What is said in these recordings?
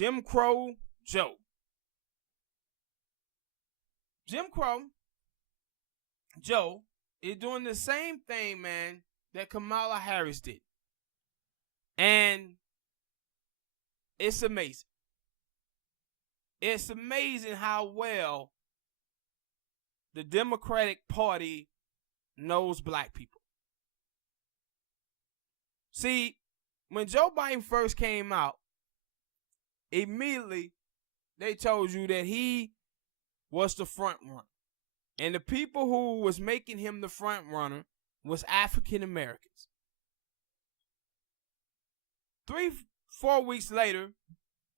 Jim Crow Joe. Jim Crow Joe is doing the same thing, man, that Kamala Harris did. And it's amazing. It's amazing how well the Democratic Party knows black people. See, when Joe Biden first came out, immediately they told you that he was the front runner. And the people who was making him the front runner was African Americans. 3-4 weeks later,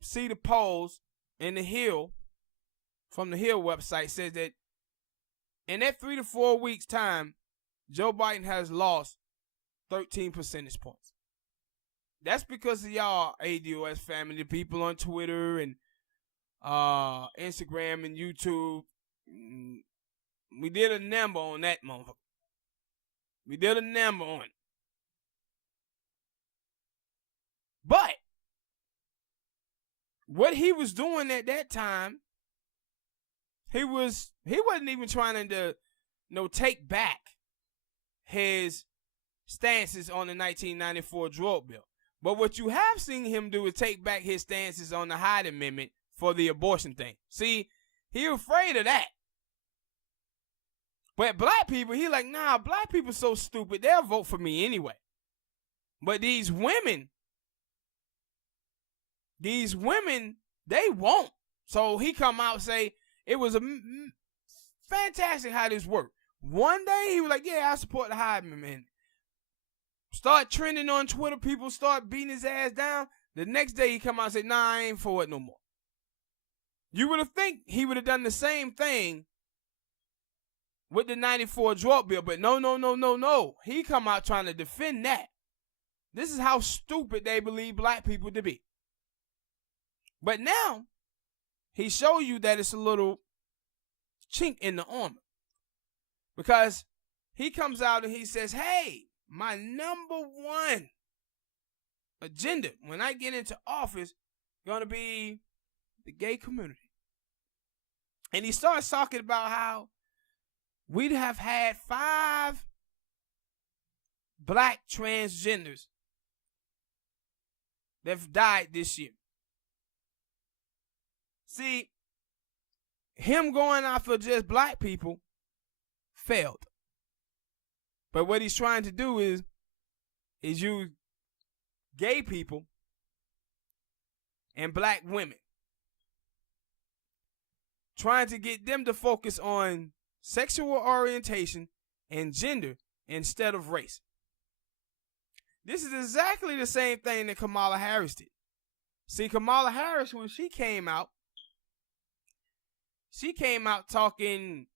see the polls in the Hill, from the Hill website, says that in that 3 to 4 weeks time, Joe Biden has lost 13 percentage points. That's because of y'all ADOS family, the people on Twitter and Instagram and YouTube. We did a number on that motherfucker. We did a number on it. But what he was doing at that time, he wasn't even trying to take back his stances on the 1994 drug bill. But what you have seen him do is take back his stances on the Hyde Amendment for the abortion thing. See, he afraid of that. But black people, he like, nah, black people so stupid, they'll vote for me anyway. But these women, they won't. So he come out and say, it was fantastic how this worked. One day he was like, yeah, I support the Hyde Amendment. Start trending on Twitter, people start beating his ass down. The next day he come out and say, nah, I ain't for it no more. You would have think he would have done the same thing with the 94 drug bill, but no. He come out trying to defend that. This is how stupid they believe black people to be. But now, he show you that it's a little chink in the armor. Because he comes out and he says, hey, my number one agenda when I get into office gonna be the gay community. And he starts talking about how we'd have had 5 black transgenders that have died this year. See, him going after just black people failed. But what he's trying to do is use gay people and black women, trying to get them to focus on sexual orientation and gender instead of race. This is exactly the same thing that Kamala Harris did. See, Kamala Harris, when she came out talking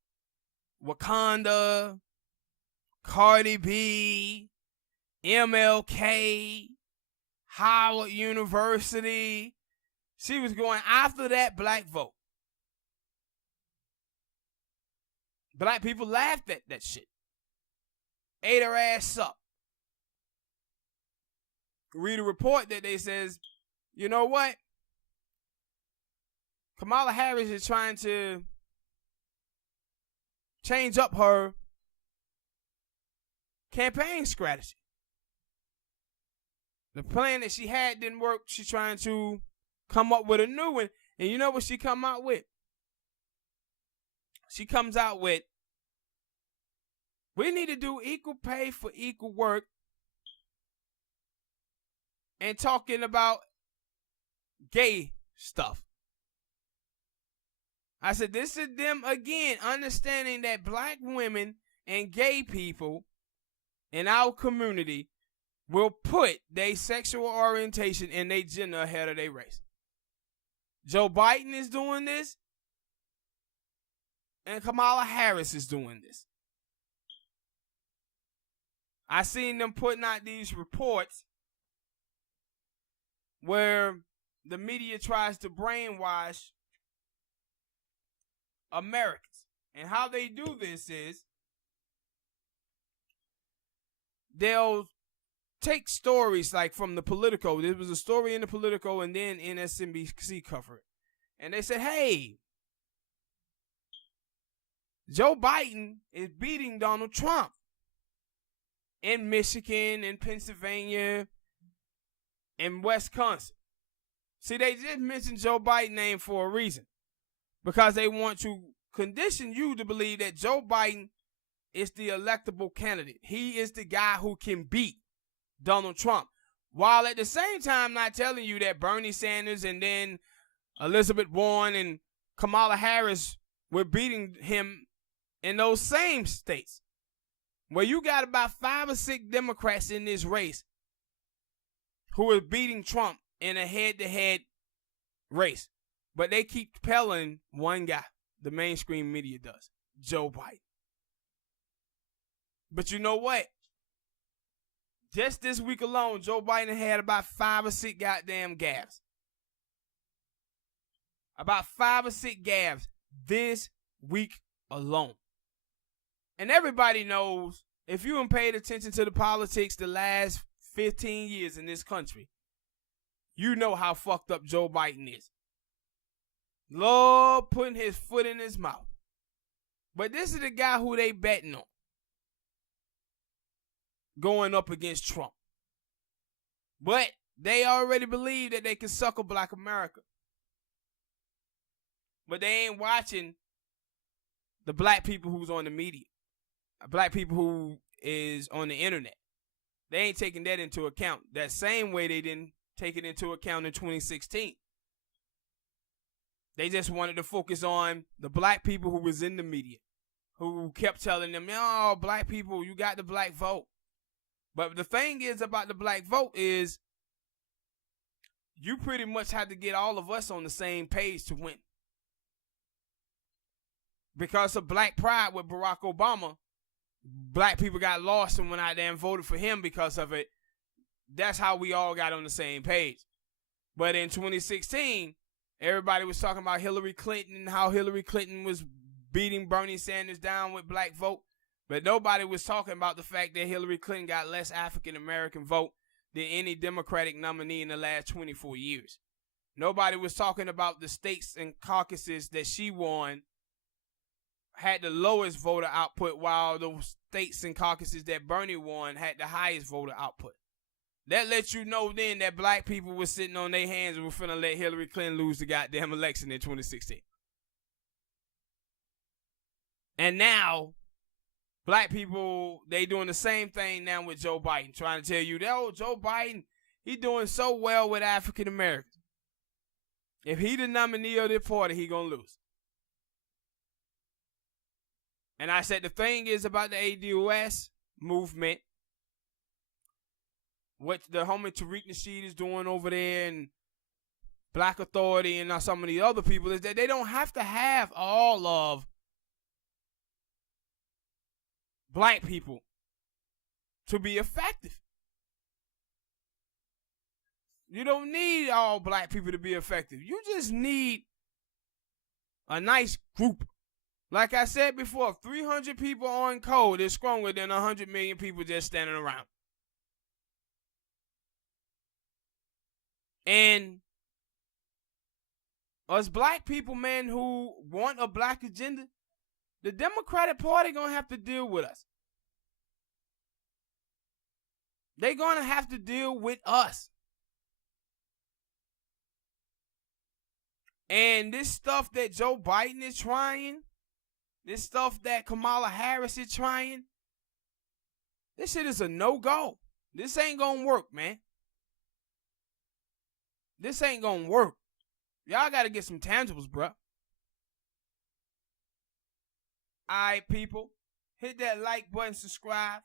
Wakanda, Cardi B, MLK, Howard University. She was going after that black vote. Black people laughed at that shit. Ate her ass up. Read a report that they says, you know what? Kamala Harris is trying to change up her campaign strategy. The plan that she had didn't work. She's trying to come up with a new one. And you know what she come out with? She comes out with, we need to do equal pay for equal work, and talking about gay stuff. I said, this is them again understanding that black women and gay people in our community will put their sexual orientation and their gender ahead of their race. Joe Biden is doing this, and Kamala Harris is doing this. I seen them putting out these reports where the media tries to brainwash Americans. And how they do this is they'll take stories like from the Politico. There was a story in the Politico, and then MSNBC covered it. And they said, hey, Joe Biden is beating Donald Trump in Michigan, in Pennsylvania, in Wisconsin. See, they just mentioned Joe Biden's name for a reason. Because they want to condition you to believe that Joe Biden is the electable candidate. He is the guy who can beat Donald Trump. While at the same time not telling you that Bernie Sanders and then Elizabeth Warren and Kamala Harris were beating him in those same states. Where you got about 5 or 6 Democrats in this race who are beating Trump in a head-to-head race. But they keep pelling one guy. The mainstream media does. Joe Biden. But you know what? Just this week alone, Joe Biden had about 5 or 6 goddamn gaffes. About 5 or 6 gaffes this week alone. And everybody knows, if you haven't paid attention to the politics the last 15 years in this country, you know how fucked up Joe Biden is. Lord putting his foot in his mouth. But this is the guy who they betting on. Going up against Trump. But they already believe that they can sucker black America. But they ain't watching the black people who's on the media. Black people who is on the internet. They ain't taking that into account. That same way they didn't take it into account in 2016. They just wanted to focus on the black people who was in the media, who kept telling them, oh, black people, you got the black vote. But the thing is about the black vote is you pretty much had to get all of us on the same page to win. Because of black pride with Barack Obama, black people got lost and went out there and voted for him because of it. That's how we all got on the same page. But in 2016, everybody was talking about Hillary Clinton and how Hillary Clinton was beating Bernie Sanders down with black vote. But nobody was talking about the fact that Hillary Clinton got less African-American vote than any Democratic nominee in the last 24 years. Nobody was talking about the states and caucuses that she won had the lowest voter output, while the states and caucuses that Bernie won had the highest voter output. That lets you know then that black people were sitting on their hands and were finna let Hillary Clinton lose the goddamn election in 2016. And now, black people, they doing the same thing now with Joe Biden, trying to tell you that, oh, Joe Biden, he doing so well with African Americans. If he the nominee of the party, he gonna lose. And I said the thing is about the ADOS movement, what the homie Tariq Nasheed is doing over there and Black Authority and some of the other people, is that they don't have to have all of black people to be effective. You don't need all black people to be effective. You just need a nice group. Like I said before, 300 people on code is stronger than 100 million people just standing around. And us black people, man, who want a black agenda, the Democratic Party gonna have to deal with us. They're gonna have to deal with us. And this stuff that Joe Biden is trying, this stuff that Kamala Harris is trying, this shit is a no-go. This ain't gonna work, man. This ain't gonna work. Y'all gotta get some tangibles, bruh. Alright, people. Hit that like button, subscribe.